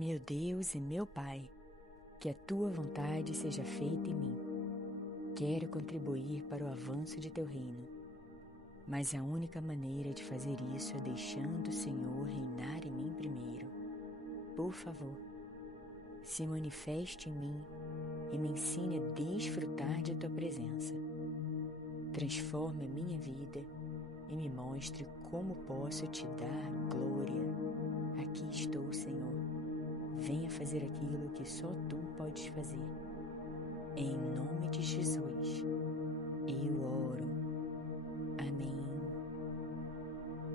Meu Deus e meu Pai, que a Tua vontade seja feita em mim. Quero contribuir para o avanço de Teu reino, mas a única maneira de fazer isso é deixando o Senhor reinar em mim primeiro. Por favor, se manifeste em mim e me ensine a desfrutar de Tua presença. Transforme a minha vida e me mostre como posso Te dar glória. Aqui estou, Senhor. Venha fazer aquilo que só Tu podes fazer. Em nome de Jesus, eu oro.